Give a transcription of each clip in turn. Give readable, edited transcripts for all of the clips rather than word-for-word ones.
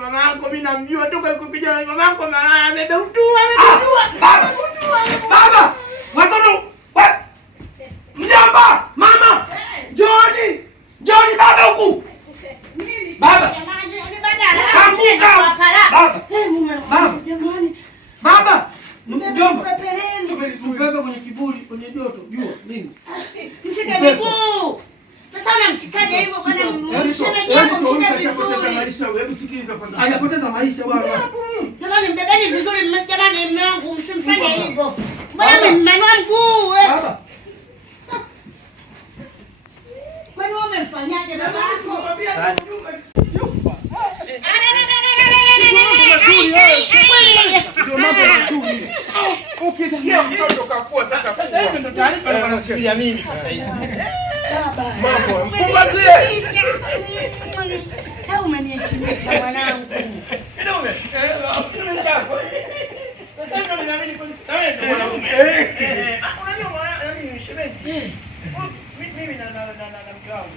mama yako mimi namjua toka yuko kijana mama yako malaya amebeutua. Baba! Watoto! Mjomba! Mama! Joni! Joni baba huku! Baba! Anguka! Baba! Baba! Jamani! Baba! Mjomba! Mpeka kwenye kiburi, kwenye joto, jua nini? Mshike miguu! Sasa unamshikaje hivyo bwana? Mshemeji yako mshike miguu. Hebu sikiliza kwanza. Hajapoteza maisha bwana. Jamani mbebeni vizuri jamani mume wangu msimfanye hivyo. Mbona mmenua mguu wewe? Baba. Kwani wewe umemfanyaje baba yako? Ukisikia mtoto kakua sasa hivi ndo taarifa wanasikia mimi sasa hivi. Baba. Mambo mkumbatie. Au umeniheshimisha mwanangu. Kidume. Sasa hivi ndo ninaamini kwa sasa wewe ndo mwanaume. Unajua mwanangu shemeji. Mimi na mke wangu.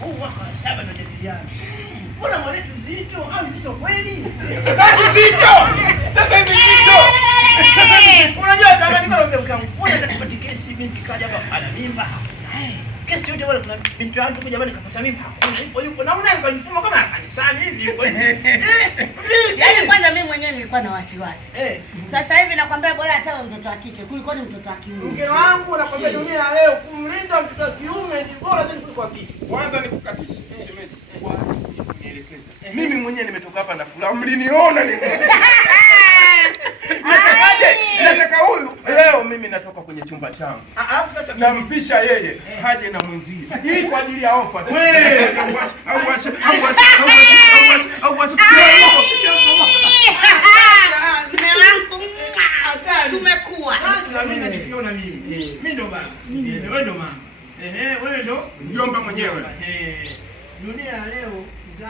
Huu mwaka 7 ndo jaziliana. Mbona mwanetu mzito au mzito kweli? Sasa hivi mzito. Sasa hivi mzito. Unajua kama niko na mke wangu, mbona nataka kesi binti kaja hapa ana mimba. Kesi yote wale kuna binti wangu kuja bwana kapata mimba. Hakuna yupo na unaanza kunifunga kama kanisani hivi yupo. Yaani kwanza mimi mwenyewe nilikuwa na wasiwasi. Sasa hivi nakwambia bora hata mtoto wa kike kuliko ni mtoto wa kiume. Mke wangu nakwambia dunia leo kumlinda mtoto wa kiume ni bora zaidi kuliko wa kike. Kwanza nikukatishe. Shemeji. Nielekeze. Mimi mwenyewe nimetoka hapa na furaha. Mliniona nini? Nataka huyu leo mimi natoka kwenye chumba changu. Sasa nampisha yeye haje na mwenzie. Hii kwa ajili ya ofa. Tumekuwa. Sasa mimi najiona mimi. Mimi ndo baba. Wewe ndo mama. Wewe ndo mjomba mwenyewe. Dunia leo za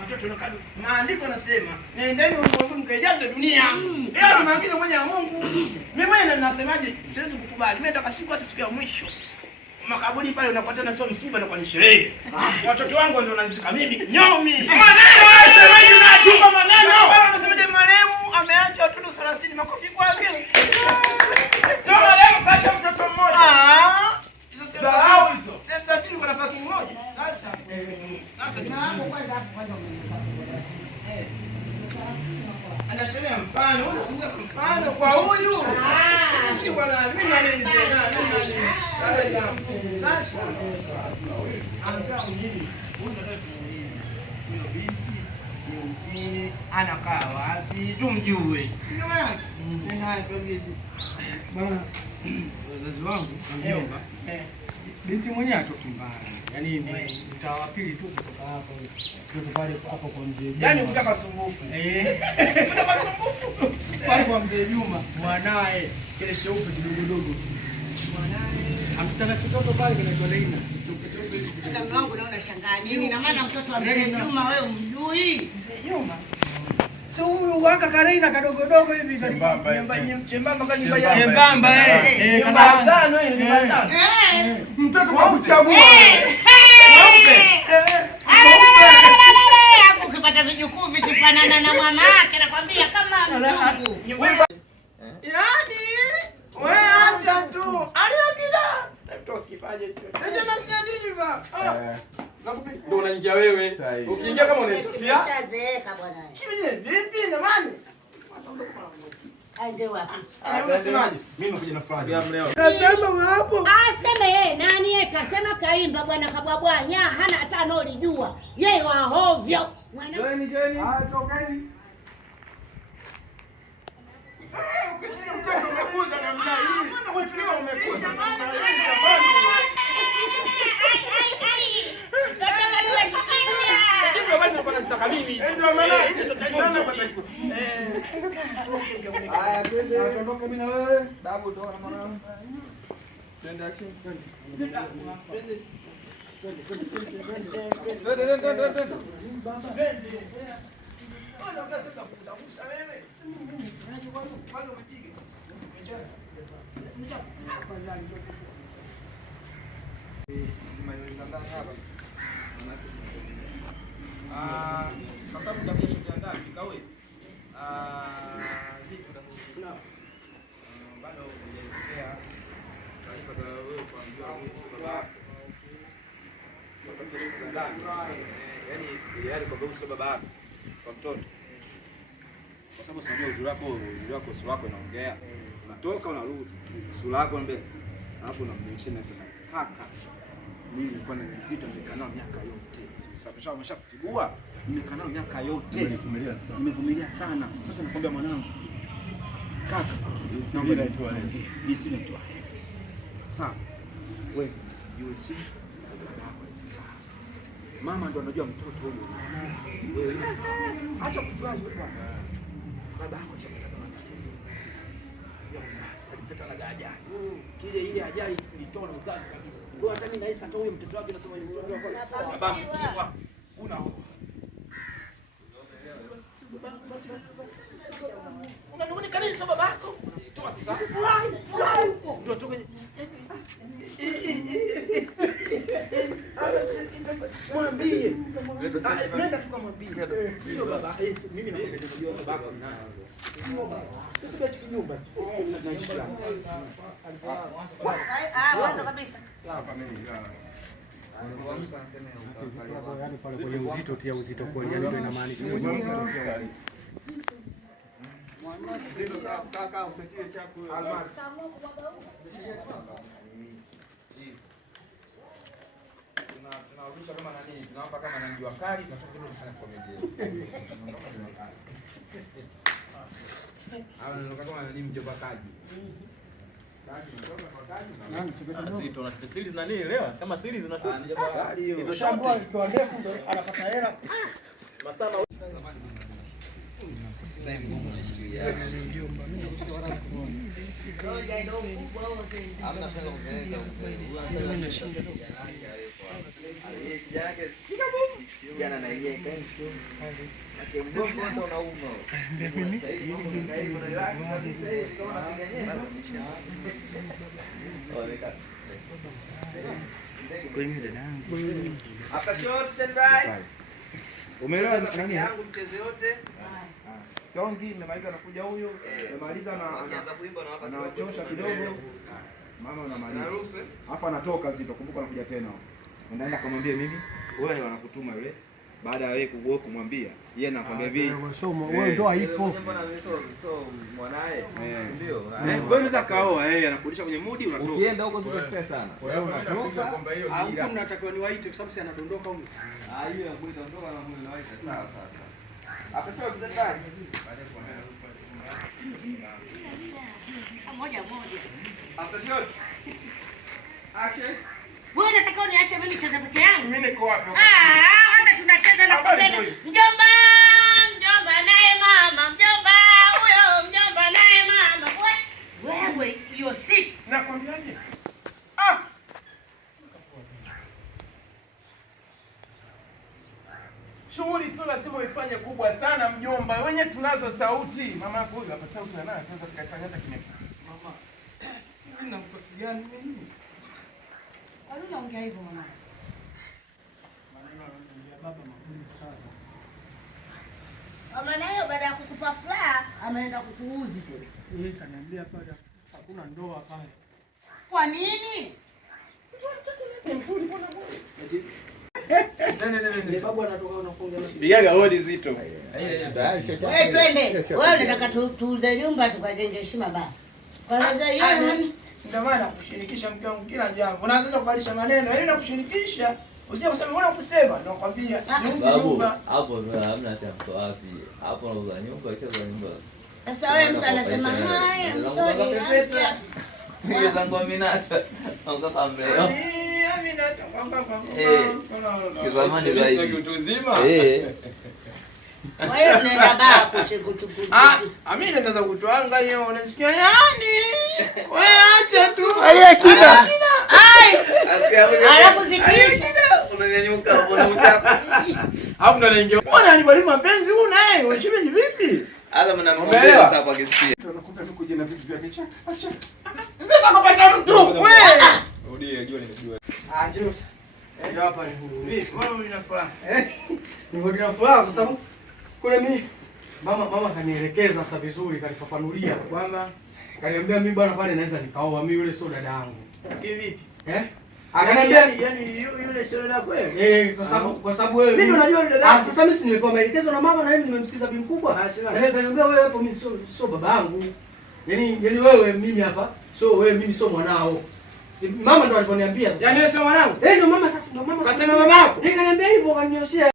watoto nakadu. Maandiko nasema, nendeni ulimwenguni mkaijaze dunia. Hiyo ni maagizo moja ya Mungu. Mimi mwenyewe nasemaje? Siwezi kukubali. Mimi nataka siku hata siku ya mwisho. Makaburi pale unapatana sio msiba na kwa ni sherehe. Watoto wangu ndio wananizika mimi. Nyomi. Maneno semaje unatupa maneno? Anasemaje marehemu ameacha watoto 30 makofi kwa vile. Sio marehemu kacha mtoto mmoja. Sahau hizo. Sasa sisi kuna paki moja. Sasa tunaanza kwanza hapo kwanza. Anasema mfano, unakuja mfano kwa huyu. Si bwana, mimi na nini tena? Nani? Sasa jambo. Sasa anakaa mjini. Huyo binti anakaa wapi? Tumjue. Ndio maana. Bwana wazazi wangu wanaomba binti mwenyewe atoki mbali. Yaani mtaa wa pili tu kutoka hapo. Kutoka pale hapo kwa mzee Juma. Yaani kutaka sumbufu. Kutaka sumbufu. Pale kwa mzee Juma mwanae kile cheupe kidogo. Mwanae amsaka kitoto pale kinaitwa Leina. Ndugu wangu naona shangaa nini? Na maana mtoto wa mzee Juma wewe umjui? Mzee Juma. So huyu waka Kareina kadogo hivi chembamba kani baya chembamba kana tano ni matano mtoto wa kuchagua hapo ukipata vijukuu vikifanana na mama yake nakwambia kama mzungu. Yaani wewe acha tu aliyokida tusikipaje tu ndio nasikia nini va ndio unaingia wewe. Ukiingia kama unaitofia. Shazeeka bwana. Kibi vipi jamani? Aende wapi? Unasemaje? Mimi nakuja na furaha. Nasema hapo. Sema yeye nani yeye kasema kaimba bwana kabwabwanya hana hata anolijua. Yeye wa hovyo. Joeni. Tokeni. Ukisikia mtoto umekuza namna hii. Mbona wewe umekuza namna hii jamani? Nataka mimi. Ndio maana sana kwa taifa. Haya twende. Tuondoke mimi na wewe. Babu toka na mwanangu. Twende action. Twende. Baba. Ona unasema kusafusa wewe. Kwanza umepige. Sasa yaani kwa sababu sio baba yako kwa mtoto. Kwa sababu sio uzuri wako sura yako inaongea. Unatoka unarudi. Sura yako mbele. Alafu unamnyeshana tena kaka. Mimi nilikuwa na nzito nimekaa nao miaka yote. Sasa umeshakutibua, nimekaa nao miaka yote. Nimevumilia sana. Sasa nakwambia mwanangu. Kaka, naomba nitoa leo. Mimi si nitoa leo. Sawa. Wewe yule si mama ndo anajua mtoto huyo. Wewe acha kufurahi kwanza. Baba yako chapata matatizo ya uzazi, alipata na ajali. Ile ajali ilitoa na uzazi kabisa. Kwa hata mimi naisa hata huyo mtoto wake nasema mtoto wako baba mkiwa unaoa. Unanunua kanisa babako? Toa sasa. Furahi. Ndio toka. Mwambie. Nenda tukamwambie. Sio baba, mimi nakwenda kujua babako ni nani. Sisi kwa kinyumba. Mwanzo kabisa. Yaani pale kwenye uzito tia uzito kwa yani ndio inamaanisha kwenye Zito kaka usitie chako almasi. Tunarudisha kama nani? Tunaomba kama na jua kali tunatoka kule kufanya comedy. Ndio kama nani mjomba kaji. Zito na series na nini leo? Kama series zinatoka. Hizo shoti kwa ndefu ndo anapata hela. Masama sasa hivi unashikilia. Hamna pesa kupeleka huko. Yake shika bomu. Jana na yeye kesho. Akimgongo ndo unauma. Sasa hivi kuna relax kabisa hivi kama unapigania. Oleka. Kwa nini dadangu? Hapa short tendai. Umeelewa nani yangu mcheze yote. Songi nimemaliza nakuja huyo. Nimemaliza na anaanza kuimba na hapa anachosha kidogo. Mama unamaliza. Hapa anatoka Zito, kumbuka anakuja tena. Unaenda kumwambia mimi, wewe wanakutuma yule. Baada ya wewe kumwambia, yeye anakwambia hivi. Wewe ndo haipo. So mwanae ndio. Wewe unaweza kaoa anakurudisha kwenye mood unatoka. Ukienda huko Zito stress sana. Wewe unatoka kwamba hiyo ni ila. Unatakiwa niwaite kwa sababu si anadondoka huko. Hiyo ya kuita ondoka na mwili nawaita. Sawa sawa. Hapa sio tutendani. Moja. Hapa sio. Action. Wewe unataka uniache mimi nicheze peke yangu? Mimi niko wapi? Hata tunacheza na kupenda. Mjomba naye mama, mjomba huyo, mjomba naye mama. Wewe hiyo si. Nakwambiaje? Shughuli sio lazima uifanye kubwa sana mjomba. Wenye tunazo sauti. Mama yako huyu hapa sauti anayo, tunaweza tukafanya hata kimya. Mama. Mimi namkosi gani mimi? Kwa nini unaongea hivyo mama? Maneno ananiambia baba magumu sana. Mama nayo baada ya kukupa furaha ameenda kukuuzi tena. Yeye kaniambia pale hakuna ndoa pale. Kwa nini? Babu anatoka unakuongea na Pigaga hodi Zito. Wewe twende. Wewe unataka tuuze nyumba tukajenge heshima baba. Kwa hiyo ndio maana kushirikisha mke wangu kila jambo. Unaanza kubadilisha maneno, ili nakushirikisha. Usije kusema mbona kusema, ndio nakwambia. Babu, hapo hamna cha mto wapi. Hapo unauza nyumba, ikiwa nyumba. Sasa wewe mtu anasema haya, msodi hapa. Mimi zangu aminata. Naomba kamleo. Mimi nataka kwa Kizamani zaidi. Kitu uzima. Wewe unaenda baa kushikutukutu. Mimi naenda kutwanga hiyo, unasikia yani? Wewe acha tu. Aliyekida. Ai! Alafu zikiisha. Unanyanyuka, unauchapa. Hapo ndo anaingia. Bwana anibali mapenzi huu naye, unashimeji vipi? Hata mnamwambia sasa kwa kisia. Tunakuta tu kuja na vitu vya kicha. Acha. Sasa nakupata mtu. Wewe. Rudi jua nimejua. Njoo. Ndio hapa ni huru. Vipi? Wewe unafuraha? Nina furaha kwa sababu kule mimi mama kanielekeza sasa vizuri, kanifafanulia kwamba kaniambia mimi bwana pale naweza nikaoa, mimi yule sio dada yangu. Kivipi? Akaniambia yani yule sio na kweli. Kwa sababu wewe mimi ndo najua yule dada. Sasa mimi nimepewa maelekezo na mama na yeye nimemsikiza bi mkubwa. Na yeye kaniambia wewe hapo mimi sio baba yangu. Yaani wewe mimi hapa mimi sio mwanao. Mama ndo aliponiambia. Yaani wewe sio mwanangu? Ndio mama sasa ndo mama. Kasema mama yako. Yeye kaniambia hivyo kaninyoshia.